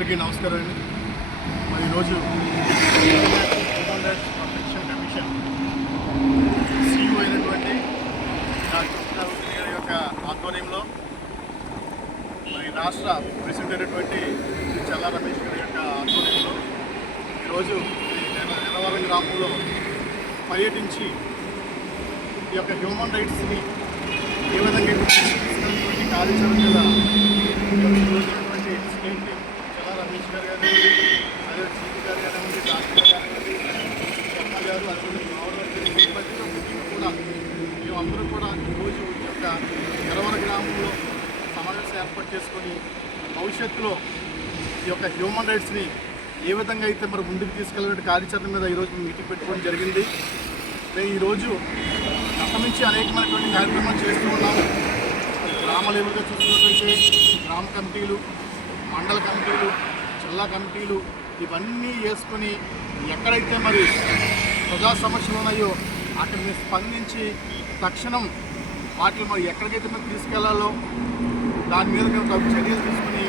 అందరికీ నమస్కారం అండి. మరి ఈరోజు human rights protection commission CEO అయినటువంటి డాక్టర్ ఉషా గారి యొక్క ఆధ్వర్యంలో మరి రాష్ట్ర ప్రెసిడెంట్ అయినటువంటి చల్లా రమేష్ గారి యొక్క ఆధ్వర్యంలో ఈరోజు నెలవరం గ్రామంలో పర్యటించి ఈ యొక్క హ్యూమన్ రైట్స్ని ఏ విధంగా తీసుకున్నటువంటి కార్యాచరణ మీద స్టేట్ చల్లా రమేష్ గారు కానీ అదే చీఫ్ గారు కానివ్వండి డాక్టర్ కానివ్వండి శర్మ గారు అదే ప్రతిలో ముఖ్యంగా కూడా మేమందరూ కూడా ఈరోజు ఈ యొక్క నెలవర గ్రామంలో సమావేశం ఏర్పాటు చేసుకొని భవిష్యత్తులో ఈ యొక్క హ్యూమన్ రైట్స్ని ఏ విధంగా అయితే మరి ముందుకు తీసుకెళ్ళిన కార్యాచరణ మీద ఈరోజు మీటింగ్ పెట్టుకోవడం జరిగింది. మేము ఈరోజు గతం నుంచి అనేకమైనటువంటి కార్యక్రమాలు చేస్తూ ఉన్నాము. గ్రామ లెవెల్గా చూసుకున్నట్లయితే గ్రామ కమిటీలు, మండల కమిటీలు, జిల్లా కమిటీలు ఇవన్నీ వేసుకొని ఎక్కడైతే మరి ప్రజా సమస్యలు ఉన్నాయో అక్కడ మేము స్పందించి తక్షణం వాటిని మరి ఎక్కడికైతే మేము తీసుకెళ్లాలో దాని మీద మేము తగు చర్యలు తీసుకుని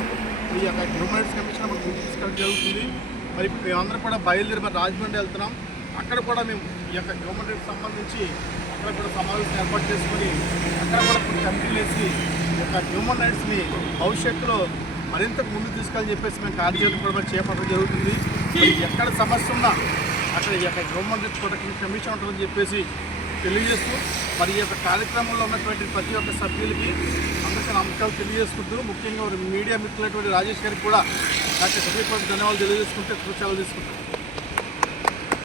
ఈ యొక్క హ్యూమన్ రైట్స్ కమిషన్ మనకు ముందుకు తీసుకెళ్ళడం జరుగుతుంది. మరి మేమందరం కూడా బయలుదేరి మరి రాజమండ్రి వెళ్తున్నాం. అక్కడ కూడా మేము ఈ యొక్క హ్యూమన్ రైట్స్ సంబంధించి అక్కడ కూడా సమావేశం ఏర్పాటు చేసుకొని అక్కడ కూడా కొన్ని కమిటీలు వేసి ఈ యొక్క హ్యూమన్ రైట్స్ని భవిష్యత్తులో మరింత ముందుకు తీసుకెళ్ళని చెప్పేసి మేము కార్యాచరణ కూడా చేపట్టడం జరుగుతుంది. ఎక్కడ సమస్య ఉన్నా అక్కడ ఈ యొక్క హ్యూమన్ రైట్స్ ప్రొటెక్షన్ కమిషన్ ఉంటుందని చెప్పేసి తెలియజేస్తూ మరి ఈ యొక్క కార్యక్రమంలో ఉన్నటువంటి ప్రతి ఒక్క సభ్యులకి అందరికీ నమస్కారాలు తెలియజేసుకుంటూ ముఖ్యంగా మీడియా మిత్రులైనటువంటి రాజేష్ గారికి కూడా నాకు హృదయపూర్వక ధన్యవాదాలు తెలియజేసుకుంటే సెలవు తీసుకుంటాను.